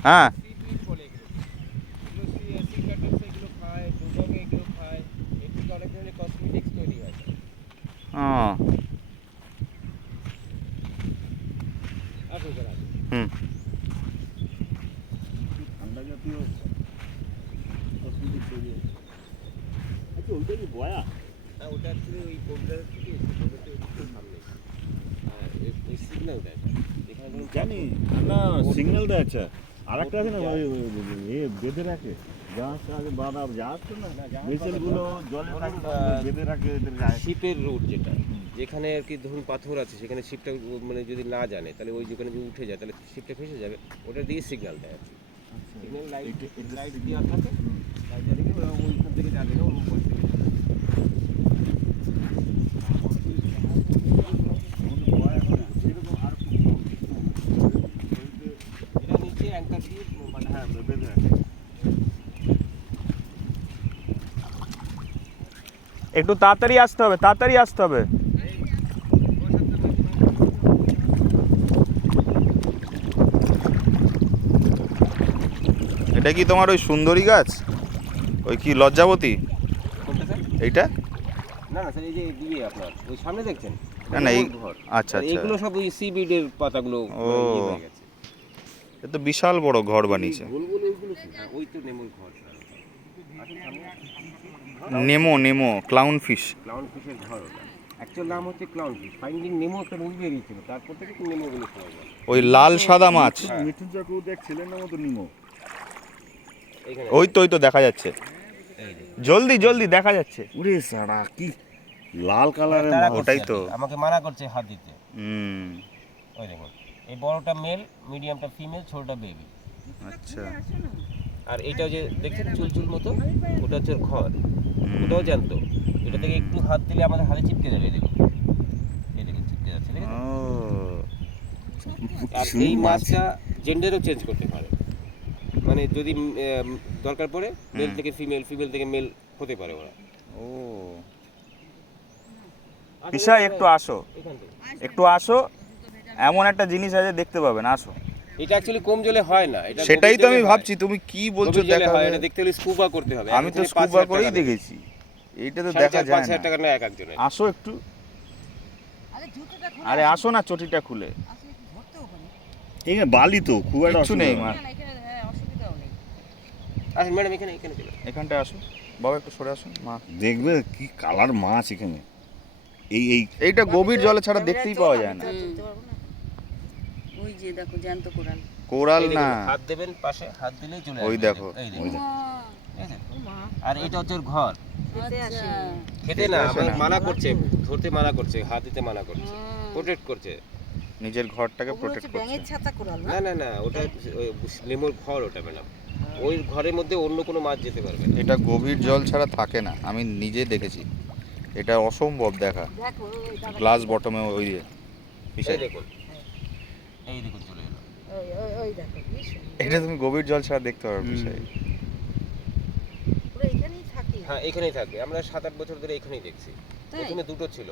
হ্যাঁ, সিপিড বলে এগুলো, সি কাটার্স এগুলো খায়, ডুগং এগুলো খায়, এর থেকে অনেক ধরনের কসমেটিক্স তৈরি হয়। ও, আসো এখানে আসো। হুম, ঠান্ডা জাতীয় কসমেটিক তৈরি হচ্ছে। আচ্ছা ওইটা কি বয়া? হ্যাঁ, ওটা অ্যাকচুয়ালি ওই কবিরাজের থেকে এসেছে, ওটা একটু সামনে। হ্যাঁ, এই সিগন্যাল দেয়, এখানে ধরুন জানি না, সিগন্যাল দেয়। আচ্ছা আর একটা আছে না, এ বেঁধে রাখে জাহাজ আগে বাঁধা, জাহাজ তো না, ভেসেলগুলো জলে থাকে বেঁধে রাখে এদের গায়ে। শিপের রুট যেটা, যেখানে আর কি ধরুন পাথর আছে, সেখানে শিপটা মানে যদি না জানে, তাহলে ওই যেখানে যদি উঠে যায় তাহলে শিপটা ফেসে যাবে, ওটা দিয়ে সিগন্যাল দেয় আর কি। সিগন্যাল লাইট লাইট দেওয়া থাকে, লাইট জ্বালিয়ে ওরা ওইখান থেকে যাবে না, অন্য পাশ থেকে যাবে। সেরকম আর এটা নিচে অ্যাঙ্কার দিয়ে মানে হ্যাঁ বেঁধে রাখে। একটু তাড়াতাড়ি আসতে হবে, তাড়াতাড়ি আসতে হবে। এটা কি তোমার ওই সুন্দরী গাছ, ওই কি লজ্জাবতী কোনটা স্যার? এইটা? না না স্যার, এই যে দিয়ে আপনার ওই সামনে দেখছেন, না না, এই ঘর। আচ্ছা আচ্ছা, এইগুলো সব ওই সিবিডের পাতাগুলো ও। ইয়ে হয়ে গেছে। এ তো বিশাল বড় ঘর বানিয়েছে। গোল গোল ওইগুলো কি? হ্যাঁ, ওই তো নেমুর ঘর স্যার। আসুন সামনে। নেমো নেমো, ক্লাউন ফিশ। ক্লাউন ফিশের ঘর ওটা। অ্যাকচুয়াল নাম হচ্ছে ক্লাউন ফিশ। ফাইন্ডিং নেমো একটা মুভি বেরিয়েছিল, তারপর থেকে একটু নেমো বলে শোনা যায়। ওই লাল সাদা মাছ, মিঠুন চক্রবর্তী এক ছেলের নাম তো নিমো। এইখানে ওই তো দেখা যাচ্ছে, এই যে জলদি জলদি দেখা যাচ্ছে। ওরে সারা কি লাল কালারের তারা মাছ। ওটাই তো। আমাকে মানা করছে হাত দিতে। হুম, ওই দেখুন, এই বড়টা মেল, মিডিয়ামটা ফিমেল, ছোটটা বেবি। আচ্ছা। আর এইটা যে দেখছেন চুলচুল মতো, ওটা হচ্ছে ওর ঘর, ওটাও জানতো। এটা থেকে একটু হাত দিলে আমাদের হাতে চিপকে যাবে, এই দেখুন, এই দেখুন চিপকে যাচ্ছে, দেখেন। ও আর এই মাছটা জেন্ডারও চেঞ্জ করতে পারে, মানে যদি দরকার পড়ে মেল থেকে ফিমেল, ফিমেল থেকে মেল হতে পারে ওরা। ও পিসা একটু আসো, এখান থেকে একটু আসো, এমন একটা জিনিস আছে দেখতে পাবেন, আসো। এটা অ্যাকচুয়ালি কম জলে হয় না, এটা সেটাই গভীর তো আমি জলে হয়। ভাবছি, তুমি কি বলছো গভীর জলে দেখা হয়, এটা দেখতে হলে স্কুবা করতে হবে। আমি তো স্কুবা করেই দেখেছি, এইটা তো দেখা যায় 5,000 না। টাকা না এক একজনের। আসো একটু, আরে জুতোটা খুলে আরে আসো না, চটিটা খুলে। আসলে একটু ধরতেও পারি। এখানে বালি তো খুব একটা কিচ্ছু নেই অসুবিধা মা, নেই। না, এখানে অসুবিধাও নেই। আসেন ম্যাডাম, এখানে এখানে চলে আসুন। এখানটায় আসো বাবা, একটু সরে আসুন মা। দেখবে কি কালার মাছ এখানে। এই এই এইটা গভীর জলে ছাড়া দেখতেই পাওয়া যায় না। চলতে পারবো না। ওই যে দেখো জ্যান্ত কোরাল। কোরাল এই দেখুন, না, হাত দেবেন পাশে, হাত দিলেই চলে আসবে। ওই দেখো। এই ওই দেখুন, দেখো। এই দেখুন। আর এটা হচ্ছে ওর ঘর। খেতে আসে। খেতে না, আসে আমার না। মানা করছে, ধরতে মানা করছে, হাত দিতে মানা করছে, প্রোটেক্ট করছে। নিজের ঘরটাকে ওগুলো প্রোটেক্ট হচ্ছে ব্যাঙের করছে। ছাতা কোরাল না? না না না, ওটা নেমোর ঘর, ওটা ম্যাডাম। ওই ঘরের মধ্যে অন্য কোনো মাছ যেতে পারবে না। এটা গভীর জল ছাড়া থাকে না, আমি নিজে দেখেছি, এটা অসম্ভব দেখা। দেখো ওই দাদা। গ্লাস বটমে ওই যে এই দেখুন, এই দেখুন চলে এলো। ওই দেখো কি সুন্দর। এটা তুমি গভীর জল ছাড়া দেখতে পারবে বিষয়। পুরো এখানেই থাকি। হ্যাঁ, এখানেই থাকে। আমরা 7-8 বছর ধরে এখানেই দেখছি। তাই? প্রথমে দুটো ছিল,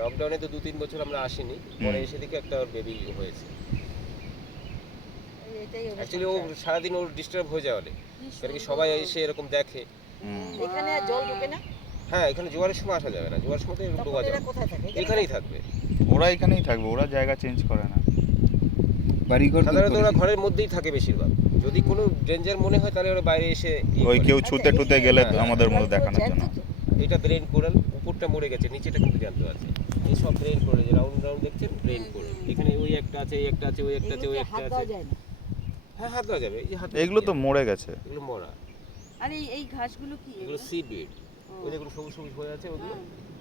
লকডাউনে তো 2-3 বছর আমরা আসিনি, পরে এসে দেখি একটা বেবি হয়েছে। এটাই ওদের অ্যাকচুয়ালি ও সংসার। সারাদিন ওর ডিস্টার্ব হয়ে যাওয়ার, কারণ কি সবাই এসে এরকম দেখে। এখানে আর জল ঢোকে না? হ্যাঁ, এখানে জোয়ারের সময় আসা যাবে না, জোয়ারের সময় তো এরকম তখন ডোবা এরা যাবে। কোথায় থাকে? এখানেই থাকবে। ওরা এখানেই থাকবে, ওরা জায়গা চেঞ্জ করে না। বাড়িঘর সাধারণত ওরা ঘরের মধ্যেই থাকে বেশিরভাগ। যদি কোনো ডেঞ্জার মনে হয় তাহলে ওরা বাইরে এসে ওই কেউ ছুতে টুতে গেলে হ্যাঁ, আমাদের মতো দেখানোর জ্যান্ত জন্য। তো। এটা ব্রেন কোরাল, উপরটা মরে গেছে, নিচেটা কিন্তু জ্যান্ত আছে। এই সব ব্রেন কোরাল, যে রাউন্ড রাউন্ড দেখছেন ব্রেন কোরাল। এখানে ওই একটা আছে, এই একটা আছে, ওই একটা আছে, ওই এগুলোকে একটা হাত আছে। দেওয়া যায় না। হ্যাঁ, হাত দেওয়া যাবে। এই যে হাত এগুলো তো মরে গেছে। এগুলো মরা, আর এই ঘাসগুলো কি? এগুলো সিবিড। ওই দেখুন সবুজ সবুজ হয়ে আছে ওগুলো,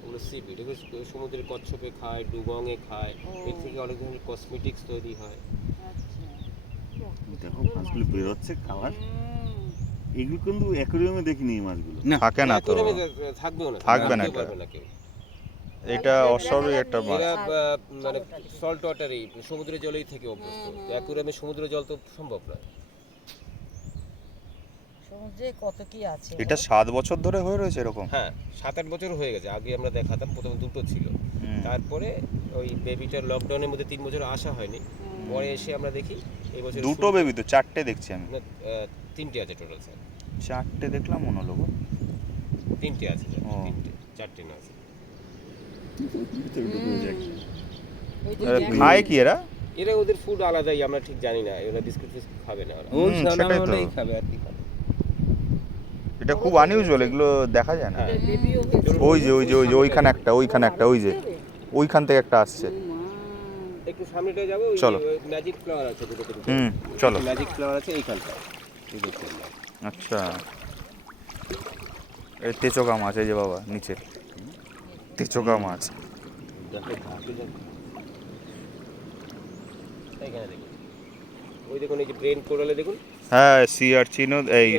ওগুলো সিবিড। এগুলো সমুদ্রের কচ্ছপে খায়, ডুগংয়ে খায়। এর থেকে অনেক ধরনের কসমেটিক্স তৈরি হয়। দেখো মাছগুলো বেরোচ্ছে কালার। এগুলো কিন্তু অ্যাকোরিয়ামে দেখিনি এই মাছগুলো। থাকে না তো, অ্যাকোয়ারিয়ামে থাকবেও না, থাকবে না রাখতেও এটা। পারবে না কেউ। এটা অস্বাভাবিক একটা মাছ। এরা মানে সল্ট ওয়াটারেই, সমুদ্রের জলেই থেকে অভ্যস্ত। তো অ্যাকোয়ারিয়ামে সমুদ্র জল তো সম্ভব নয়। সমুদ্রে কত কি আছে। এটা 7 বছর ধরে হয়ে রয়েছে এরকম। হ্যাঁ, 7-8 বছর হয়ে গেছে। আগে আমরা দেখাতাম, প্রথমে দুটো ছিল, তারপরে ওই বেবিটার লকডাউনের মধ্যে 3 বছর আসা হয়নি, পরে এসে আমরা দেখি এই বছর দুটো বেবি তো, 4টে দেখছি আমি। 3টে আছে টোটাল স্যার। 4টে দেখলাম মনে হলো গো। 3টে আছে স্যার, ও। 3টে, 4টে না আছে। ভিতরে ঢুকে যায়। ওই যে এরা খায় কি এরা? এরা ওদের ফুড আলাদাই, আমরা ঠিক জানি না। এরা বিস্কুট ফিস্কুট খাবে না ওরা। ওই সানা সেটাই তো। হলেই খাবে আর কি খাবে। এটা খুব আনইউজুয়াল, এগুলো দেখা যায় না। হ্যাঁ, বেবিও হয়েছে। ওই যে ওইখানে একটা, ওই যে ওইখান থেকে একটা আসছে। একটু সামনেটা যাবো, ওই চলো। ম্যাজিক ফ্লাওয়ার আছে দুটো। চলো। ম্যাজিক ফ্লাওয়ার আছে এইখানটা, এই দেখছেন না? আচ্ছা, এই তেচোকা মাছ, এই যে বাবা নিচে তেচোকা মাছ। এইখানে দেখুন, ওই দেখুন, এই যে ব্রেন কোরালে দেখুন, হ্যাঁ, সি আরচিনো, এই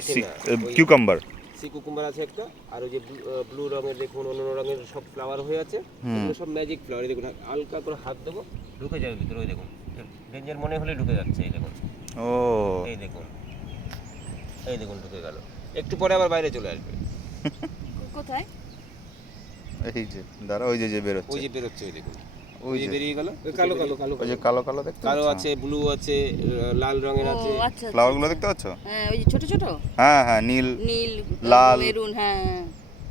কিউকাম্বার। সি কুকুম্বার আছে একটা, আর ওই যে ব্লু রঙের দেখুন, অন্য রঙের সব ফ্লাওয়ার হয়ে আছে, এগুলো সব ম্যাজিক ফ্লাওয়ার। দেখুন, হালকা করে হাত দেবো, ঢুকে যাবে ভিতরে। ওই দেখুন, ডেঞ্জার মনে হলে ঢুকে যাচ্ছে। এই দেখুন, ও এই দেখুন, এই দেখুন ঢুকে গেল। একটু পরে আবার বাইরে চলে আসবে। কোথায়? এই যে দাঁড়া, ওই যে বেরোচ্ছে, ওই যে বেরোচ্ছে, ওই দেখুন, ওই ওই যে যে বেরিয়ে গেল। ওই কালো কালো কালো ওই যে কালো কালো দেখতে কালো পাচ্ছ? আছে, ব্লু আছে, লাল রঙের ও আছে। আচ্ছা। ফ্লাওয়ার গুলো দেখতে পাচ্ছ? হ্যাঁ, ওই যে ছোট ছোট হ্যাঁ হ্যাঁ, নীল নীল লাল। মেরুন। হ্যাঁ,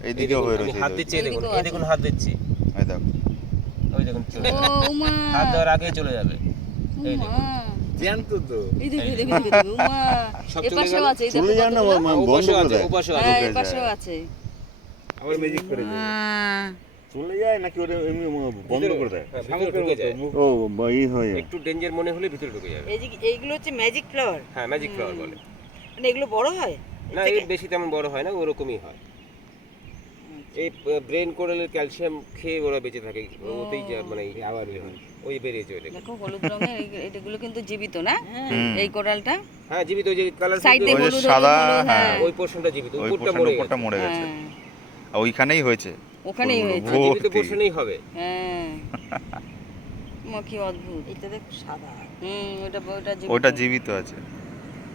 এই এইদিকেও দেখুন, হয়ে আমি রয়েছে, হাত দিচ্ছি, এই দেখুন, এদিকেও এই আছে। দেখুন হাত দিচ্ছি, এই দেখো। ওই দেখুন চলে ও মা, হাত দেওয়ার আগেই চলে যাবে। এই মা, দেখুন, জ্যান্ত তো। এই দেখো দেখো মা, সব এই চলে পাশেও গেল। আছে, এই চলে দেখো যায় না, কতগুলো। বন্ধ ওপাশে করে আছে, দেয়। ওপাশে হ্যাঁ, আছে। এই পাশেও আছে। আবার ম্যাজিক করে দেবে। মা, চলে যায় নাকি ওটা এমনি বন্ধ করে দেয়? হ্যাঁ, ভিতরে ঢুকে যায়। ও বা ই হয়ে যায়। একটু ডেঞ্জার মনে হলে ভিতরে ঢুকে যাবে। এই যে এইগুলো হচ্ছে ম্যাজিক ফ্লাওয়ার, হ্যাঁ, ম্যাজিক ফ্লাওয়ার বলে। মানে এগুলো বড় হয় না, এর বেশি তেমন বড় হয় না, ওরকমই হয়। এই ব্রেন কোরালের ক্যালসিয়াম খেয়ে ওরা বেঁচে থাকে, ওতেই মানে আবার ওই বেরিয়ে চলে যায়। দেখো হলুদ রঙের এগুলো কিন্তু জীবিত না, এই কোরালটা হ্যাঁ, জীবিত, ওই যে কালার সাইডে ওই যে হলুদ সাদা, হলুদ, হ্যাঁ। ওই পোরশনটা জীবিত, ওই উপরটা পোর্শন মরে উপরটা গেছে। মরে গেছে, হ্যাঁ, আর ওইখানেই হয়েছে। ওখানেই পুরো হয়েছে। জীবিত ভর্তি। পোরশনেই হবে। হ্যাঁ, কি অদ্ভুত। এটা দেখো সাদা, ওটা জীবিত। ওইটা জীবিত আছে।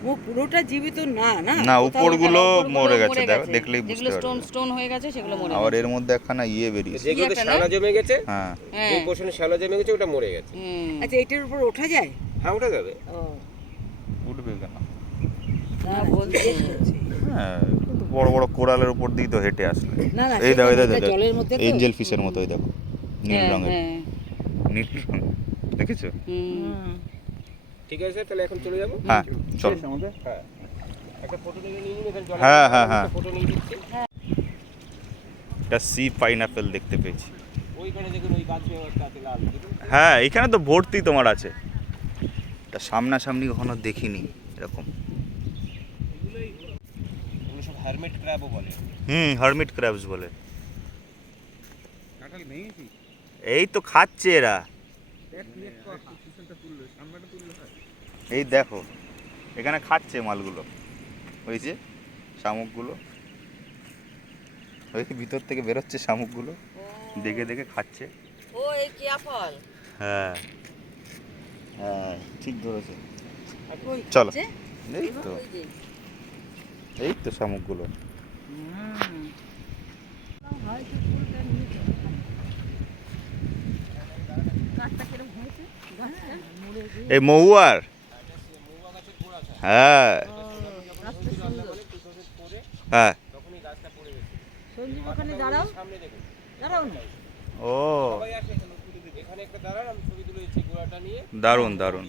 ও পুরোটা জীবিত না, না না, কোথাও উপরগুলো ওখানে মরে গেছে, গেছে। দেখলেই বুঝতে যেগুলো স্টোন পারবে। স্টোন হয়ে গেছে সেগুলো মরে আবার গেছে। এর মধ্যে একখানা ইয়ে বেরিয়েছে। যেগুলোতে একটা না? শ্যাওলা জমে গেছে, হ্যাঁ, হ্যাঁ, যে পোরশনে শ্যাওলা জমে গেছে ওটা মরে গেছে। আচ্ছা এটার উপর ওঠা যায়? হ্যাঁ, ওটা যাবে। উঠবে কেন? না বলছি হ্যাঁ, কিন্তু বড় বড় কোরালের উপর দিয়ে তো হেঁটে আসলে। না, এই দেখো, এই সেখানে দেখো, একটা জলের মধ্যে তো। এঞ্জেল ফিশের মতো, এই দেখো, নীল হ্যাঁ, রঙের, হ্যাঁ, নীল রঙ, দেখেছো? ঠিক আছে, তাহলে এখন চলে যাবো। হ্যাঁ, চলো। আমাদের হ্যাঁ, একটা ফটো নিয়ে নিন, এখানে জলের হ্যাঁ, মধ্যে হ্যাঁ, হ্যাঁ। একটা ফটো নিয়ে নিচ্ছি। একটা সি পাইনাপেল দেখতে পেয়েছি। ওইখানে দেখুন, ওই গাছে একটা আছে লাল, দেখুন। হ্যাঁ, এখানে তো ভর্তি তোমার আছে। এটা সামনাসামনি কখনো দেখিনি এরকম। এগুলো সব হারমিট ক্র্যাবও বলে। হারমিট ক্র্যাবস বলে। কাঁঠাল ভেঙেছি এই তো খাচ্ছে এরা। এই দেখো, এখানে খাচ্ছে মালগুলো, ওই যে শামুকগুলো, ওই ভিতর থেকে বেরোচ্ছে শামুকগুলো, দেখে দেখে খাচ্ছে। ও এই কিয়া ফল। হ্যাঁ, হ্যাঁ, ঠিক ধরেছে। কই চলো। খাচ্ছে? এই তো, ওই যে। এই তো শামুকগুলো। গাছটা কিরম হয়েছে? গাছটা মরে গিয়ে এই মহুয়ার, হ্যাঁ, গাছটা সুন্দর। হ্যাঁ, সঞ্জীব ওখানে দাঁড়াও, সামনে দেখুন, দাঁড়াও না। ও সবাই আসে এখানে, এখানে একটা দাঁড়ান, আমি ছবি তুলে দিচ্ছি গোড়াটা নিয়ে। দারুণ দারুণ।